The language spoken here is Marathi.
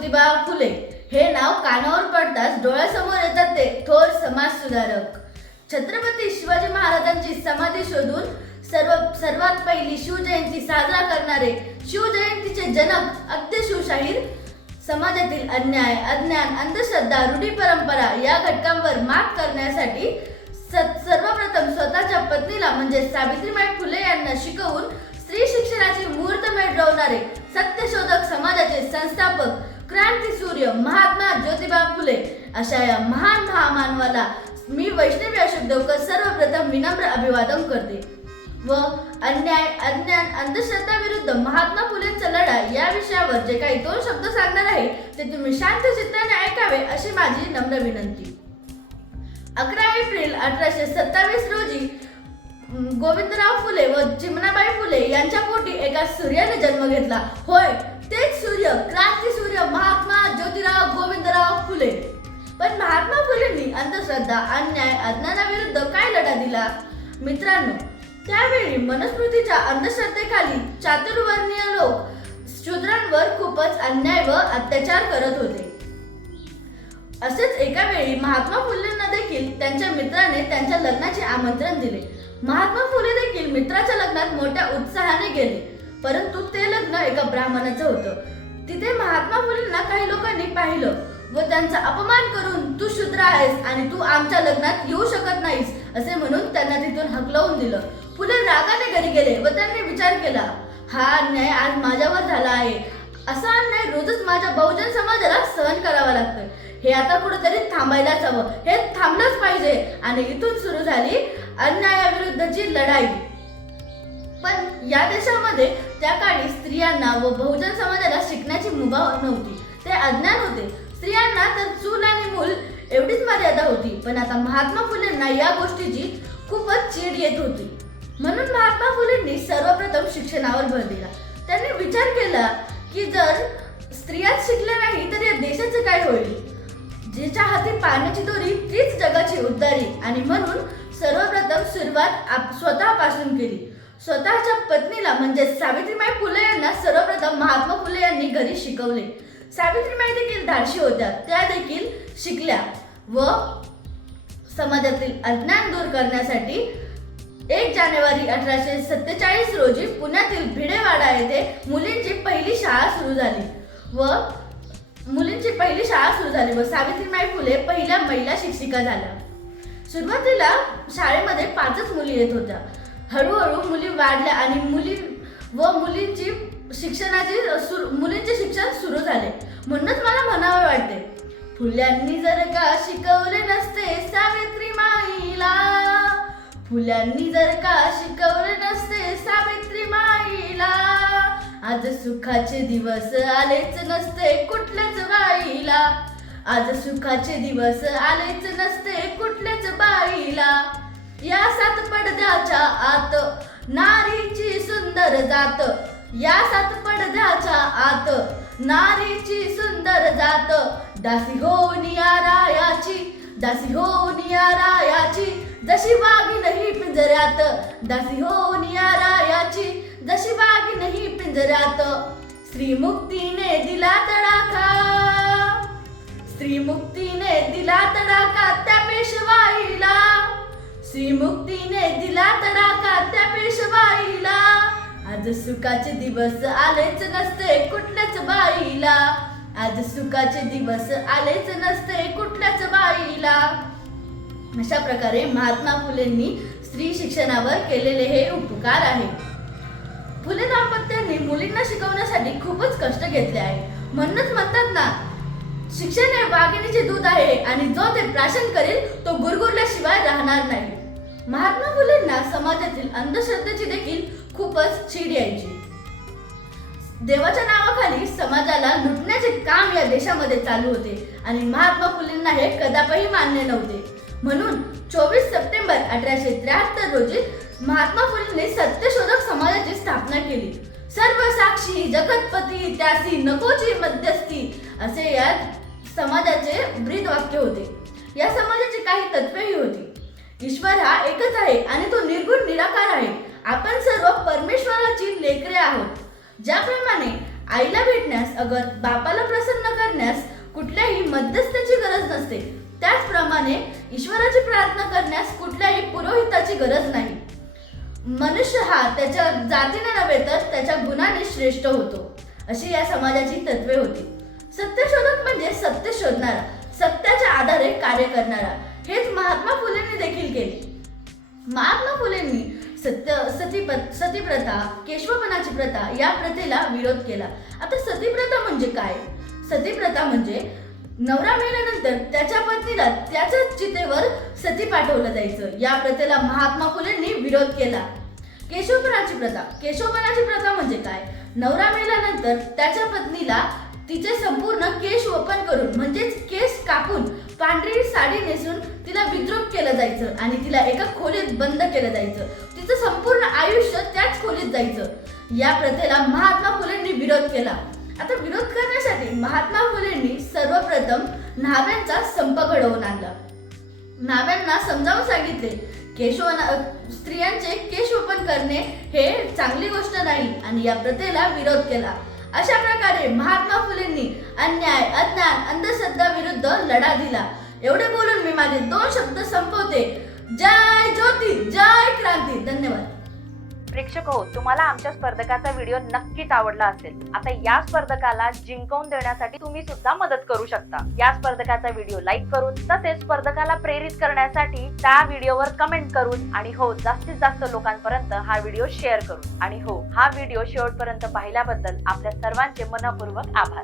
ज्योतिबा फुले हे नाव कानावर पडताच डोळ्यासमोर येतात ते थोर समाज सुधारक. छत्रपती शिवाजी महाराजांची समाधी शोधून सर्वात पहिली शिवजयंती साजरा करणारे, शिवजयंतीचे जनक अगदी शिवशाहीर, समाजातील अन्याय, अज्ञान, अंधश्रद्धा, रूढी परंपरा या घटकांवर मात करण्यासाठी सर्वप्रथम स्वतःच्या पत्नीला म्हणजे सावित्रीबाई फुले यांना शिकवून स्त्री शिक्षणाची मुहूर्तमेढ रोवणारे सत्यशोधक समाजाचे संस्थापक, क्रांतीसूर्य महात्मा ज्योतिबा फुले अशा या महान महामानवाला मी वैष्णवी अशोक देवकर सर्वप्रथम विनम्र अभिवादन करते व अन्याय, अज्ञान, अंधश्रद्धा विरुद्ध महात्मा फुलेंचा लढा या विषयावर जे काही 2 शब्द सांगणार आहे ते तुम्ही शांत चित्ताने ऐकावे अशी माझी नम्र विनंती. 11 एप्रिल 1827 रोजी गोविंदराव फुले व चिमणाबाई फुले यांच्या पोटी एका सूर्याने जन्म घेतला. होय, तेच सूर्य, क्रांतीसूर्य महात्मा ज्योतिराव गोविंदराव फुले. पण महात्मा फुलेंनी अंधश्रद्धा, अन्याय, अज्ञानाविरुद्ध काय लढा दिला? मित्रांनो, त्यावेळी मनुस्मृतीच्या अंधश्रद्धेखाली चातुर्वर्णीय लोक शूद्रांवर खूपच अन्याय व अत्याचार करत होते. असेच एका वेळी महात्मा फुलेंना देखील त्यांच्या मित्राने त्यांच्या लग्नाचे आमंत्रण दिले. महात्मा फुले देखील मित्राच्या लग्नात मोठ्या उत्साहाने गेले, परंतु ते लग्न एका ब्राह्मणाचं होतं. तिथे महात्मा फुलेंना काही लोकांनी पाहिलं व त्यांचा अपमान करून तू शूद्र आहेस आणि तू आमच्या लग्नात येऊ शकत नाहीस असे म्हणून त्यांना तिथून हकलवून दिलं. फुले रागाने घरी गेले व त्यांनी विचार केला, हा अन्याय आज माझ्यावर झाला आहे. असा अन्याय रोजच माझ्या बहुजन समाजाला सहन करावा लागतोय. हे आता कुठेतरी थांबायलाच हवं. हे थांबलंच पाहिजे. आणि इथून सुरू झाली अन्यायाविरुद्धची लढाई. पण या देशामध्ये त्या काळी स्त्रियांना व बहुजन समाजाला शिकण्याची मुभा नव्हती. ते अज्ञान होते. स्त्रियांना तर चूल आणि मूल एवढीच मर्यादा होती. पण आता महात्मा फुलेंना या गोष्टीची खूपच चीड येत होती. म्हणून महात्मा फुलेंनी सर्वप्रथम शिक्षणावर भर दिला. त्यांनी विचार केला की जर स्त्रियाच शिकल्या नाही तर या देशाचं काय होईल? जिच्या हाती पाण्याची दोरी तीच जगाची उद्धारी. आणि म्हणून सर्वप्रथम सुरुवात स्वतःपासून केली. स्वतःच्या पत्नीला म्हणजे सावित्रीबाई फुले यांना सर्वप्रथम महात्मा फुले यांनी घरी शिकवले. सावित्रीबाई देखील धाडशी होत्या. त्या देखील शिकल्या व समाजातील अज्ञान दूर करण्यासाठी 1 जानेवारी 1847 रोजी पुण्यातील भिडेवाडा येथे मुलींची पहिली शाळा सुरू झाली व सावित्रीबाई फुले पहिल्या महिला शिक्षिका झाल्या. सुरुवातीला शाळेमध्ये 5च मुली येत होत्या. हळूहळू मुली वाढल्या आणि मुलींचे शिक्षण सुरू झाले. म्हणूनच मला म्हणावे वाटते, फुल्यांनी जर का शिकवले नसते सावित्रीबाईला, फुल्यांनी जर का शिकवले नसते सावित्रीबाईला, आज सुखाचे दिवस आलेच नसते कुठल्याच बाईला, आज सुखाचे दिवस आलेच नसते कुठल्याच बाईला. या 7 पडद्याच्या आत नारीची सुंदर जात, या 7 पडद्याच्या आत नारीची सुंदर जात, दासी होऊन या रायाची, दासी होऊन या रायाची, जशी वाघीण ही पिंजऱ्यात, दासी होऊन या रायाची, जशी वाघीण ही पिंजऱ्यात. स्त्रीमुक्तीने दिला तडाखा, स्त्रीमुक्तीने दिला तडाखा त्या पेशवाईला, स्त्रीमुक्तीने दिला तडाखा त्या पेशवाईला. आज सुखाचे दिवस आलेच नसते कुठल्याच बाईला, आज सुखाचे दिवस आलेच नसते कुठल्याच बाईला. अशा प्रकारे महात्मा फुलेंनी स्त्री शिक्षणावर केलेले हे उपकार आहे. फुले दाम्पत्यांनी मुलींना शिकवण्यासाठी खूपच कष्ट घेतले आहे. म्हणूनच म्हणतात ना, शिक्षण हे वाघिणीचे दूध आहे आणि जो ते प्राशन करेल तो गुरगुरल्याशिवाय राहणार नाही. महात्मा फुलेंना समाजातील अंधश्रद्धेची देखील खूपच चीड यायची. देवाच्या नावाखाली समाजाला लुटण्याचे काम या देशामध्ये चालू होते आणि महात्मा फुलेंना हे कदापि मान्य नव्हते. म्हणून 24 सप्टेंबर 1873 रोजी महात्मा फुलेंनी सत्यशोधक समाजाची स्थापना केली. सर्व साक्षी जगतपती त्यासी नकोची मध्यस्थी असे या समाजाचे ब्रीद वाक्य होते. या समाजाची काही तत्वेही होती. ईश्वर हा एकच आहे आणि तो निर्गुण निराकार आहे. आपण सर्व परमेश्वराची लेकरे आहोत. ज्याप्रमाणे आईला भेटण्यास अगर बापाला प्रसन्न करण्यास कुठल्याही मध्यस्थाची गरज नसते, त्याचप्रमाणे ईश्वराची प्रार्थना करण्यास कुठल्याही पुरोहिताची गरज नाही. मनुष्य हा त्याच्या जातीने नव्हे तर त्याच्या गुणाने श्रेष्ठ होतो, अशी या समाजाची तत्वे होती. सत्यशोधक म्हणजे सत्य शोधणारा, सत्याच्या आधारे कार्य करणारा. हेच महात्मा फुलेंनी देखील केले. महात्मा फुलेंनी सतीप्रथा, केशवपनाची प्रथा या प्रथेला विरोध केला. आता सतीप्रथा म्हणजे काय? सतीप्रथा म्हणजे नवरा मेल्यानंतर त्याच्या पत्नीला त्याच्या चितेवर सती पाठवलं जायचं. या प्रथेला महात्मा फुलेंनी विरोध केला. केशवपनाची प्रथा म्हणजे काय? नवरा मेल्यानंतर त्याच्या पत्नीला तिचे संपूर्ण केश वपन करून म्हणजेच केस कापून पांढरी साडी नेसून तिला विद्रूप केलं जायचं आणि तिला एका खोलीत बंद केलं जायचं. तिचं संपूर्ण आयुष्य त्याच खोलीत जायचं. या प्रथेला महात्मा फुलेंनी विरोध केला. आता विरोध करण्यासाठी महात्मा फुलेंनी सर्वप्रथम न्हाव्यांचा संप घडवून आणला. न्हाव्यांना समजावून सांगितले स्त्रियांचे केशवपन करणे हे चांगली गोष्ट नाही आणि या प्रथेला विरोध केला. अशा प्रकारे महात्मा फुलेंनी अन्याय, अज्ञान, अंधश्रद्धा विरुद्ध लढा दिला. एवढे बोलून मी माझे 2 शब्द संपवते. जय ज्योती, जय क्रांती. धन्यवाद. प्रेक्षक हो, तुम्हाला आमच्या स्पर्धकाचा व्हिडिओ नक्कीच आवडला असेल. आता या स्पर्धकाला जिंकवून देण्यासाठी तुम्ही सुद्धा मदत करू शकता. या स्पर्धकाचा व्हिडिओ लाईक करून, तसेच स्पर्धकाला प्रेरित करण्यासाठी त्या व्हिडिओवर कमेंट करून आणि हो, जास्तीत जास्त लोकांपर्यंत हा व्हिडिओ शेअर करून आणि हो, हा व्हिडिओ शेवटपर्यंत पाहिल्याबद्दल आपल्या सर्वांचे मनपूर्वक आभार.